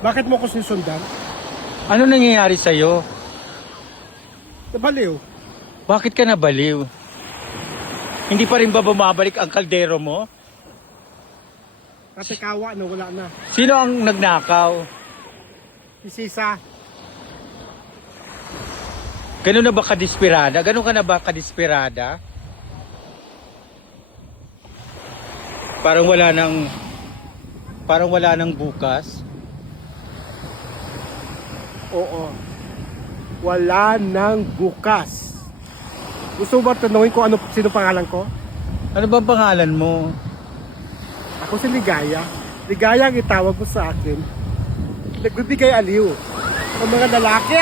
Bakit mo ako sinusundan? Ano nangyayari sa'yo? Nabaliw. Bakit ka nabaliw? Hindi pa rin ba bumabalik ang kaldero mo? Kasi kawa na, wala na. Sino ang nagnakaw? Isisa. Ganun na ba kadesperada? Ganun ka na ba kadesperada? Parang wala nang bukas. Oo. Wala nang bukas. Gusto mo ba tanungin ko sino pangalan ko? Ano ba ang pangalan mo? Ako si Ligaya. Ligaya ang itawag mo sa akin. Nagbibigay aliw. Ang mga lalaki.